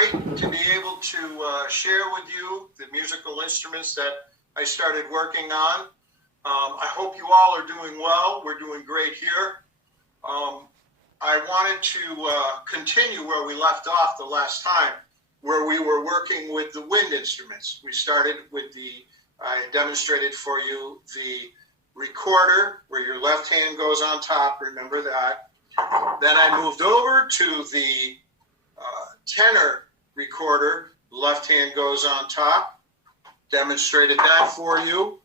great to be able to share with you the musical instruments that I started working on. I hope you all are doing well. We're doing great here. I wanted to continue where we left off the last time, where we were working with the wind instruments. We started with I demonstrated for you the recorder, where your left hand goes on top, remember that. Then I moved over to the tenor recorder, left hand goes on top, demonstrated that for you.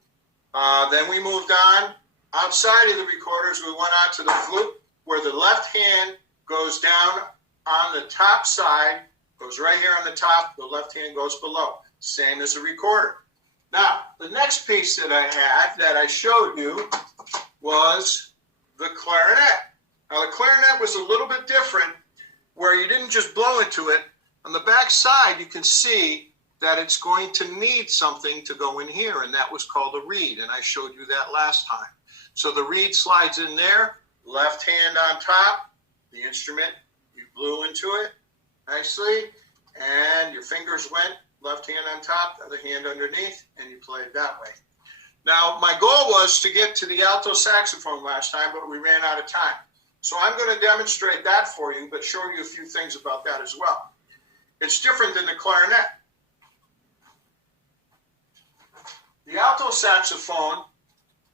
Then we moved on. Outside of the recorders, we went on to the flute, where the left hand goes down on the top side, goes right here on the top, the left hand goes below, same as the recorder. Now, the next piece that I had that I showed you was the clarinet. Now, the clarinet was a little bit different, where you didn't just blow into it. On the back side, you can see that it's going to need something to go in here, and that was called a reed, and I showed you that last time. So the reed slides in there, left hand on top, the instrument, you blew into it nicely, and your fingers went, left hand on top, other hand underneath, and you played that way. Now, my goal was to get to the alto saxophone last time, but we ran out of time. So I'm going to demonstrate that for you, but show you a few things about that as well. It's different than the clarinet. The alto saxophone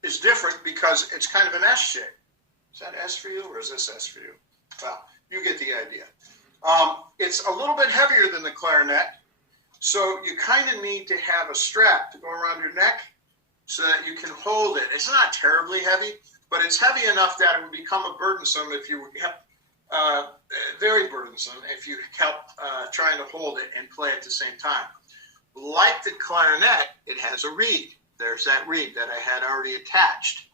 is different because it's kind of an S shape. Is that S for you, or is this S for you? Well, you get the idea. It's a little bit heavier than the clarinet, so you kind of need to have a strap to go around your neck so that you can hold it. It's not terribly heavy, but it's heavy enough that it would become a burdensome if you kept, very burdensome if you kept trying to hold it and play at the same time. Like the clarinet, it has a reed. There's that reed that I had already attached.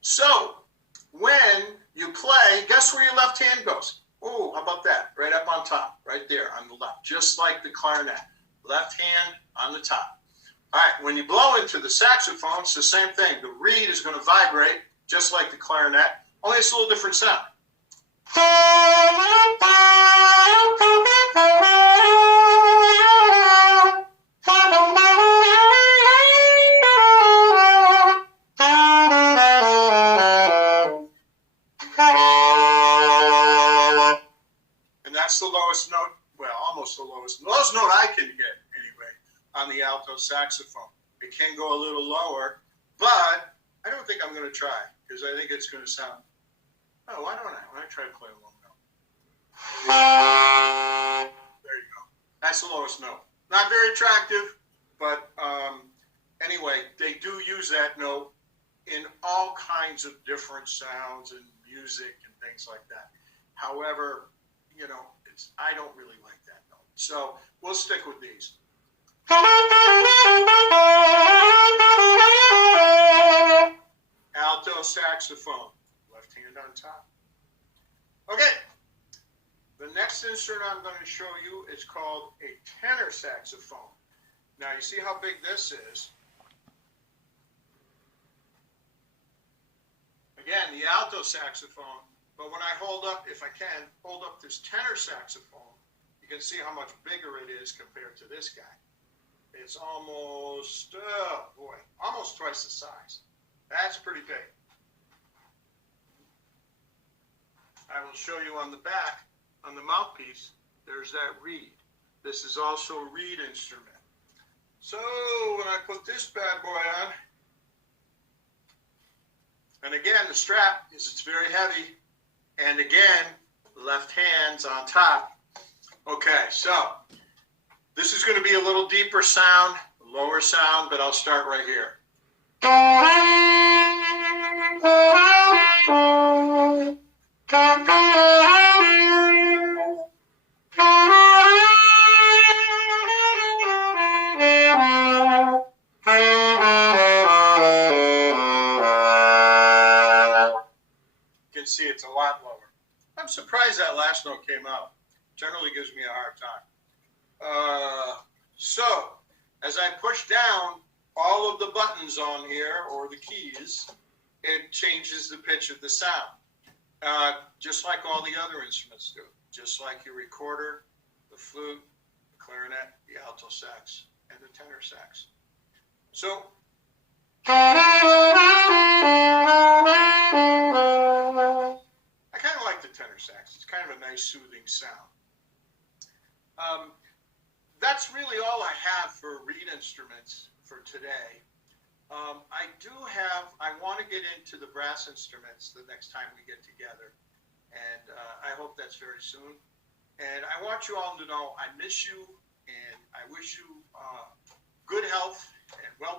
So when you play, guess where your left hand goes? Oh, how about that? Right up on top, right there on the left, just like the clarinet. Left hand on the top. All right, when you blow into the saxophone, it's the same thing. The reed is going to vibrate just like the clarinet, only it's a little different sound. And that's the lowest note, well, almost the lowest note I can get anyway on the alto saxophone. It can go a little lower, but I don't think I'm going to try, because I think it's going to sound, oh, why don't I? When I try to play a low note. There you go. That's the lowest note. Not very attractive, but anyway, they do use that note in all kinds of different sounds and music and things like that. However, you know, I don't really like that note. So we'll stick with these. Alto saxophone, left hand on top. Okay, the next instrument I'm going to show you is called a tenor saxophone. Now you see how big this is. Again, the alto saxophone, but when I hold up, if I can, hold up this tenor saxophone, you can see how much bigger it is compared to this guy. It's almost, oh boy, almost twice the size. That's pretty big. I will show you on the back, on the mouthpiece, there's that reed. This is also a reed instrument. So when I put this bad boy on, and again, the strap it's very heavy, and again, left hand's on top. Okay, so this is going to be a little deeper sound, lower sound, but I'll start right here. You can see it's a lot lower. I'm surprised that last note came out. Generally gives me a hard time. So, as I push down all of the buttons on here, or the keys, it changes the pitch of the sound. Just like all the other instruments do. Just like your recorder, the flute, the clarinet, the alto sax, and the tenor sax. So I kind of like the tenor sax. It's kind of a nice, soothing sound. That's really all I have for reed instruments for today. I want to get into the brass instruments the next time we get together. And I hope that's very soon. And I want you all to know I miss you, and I wish you good health and well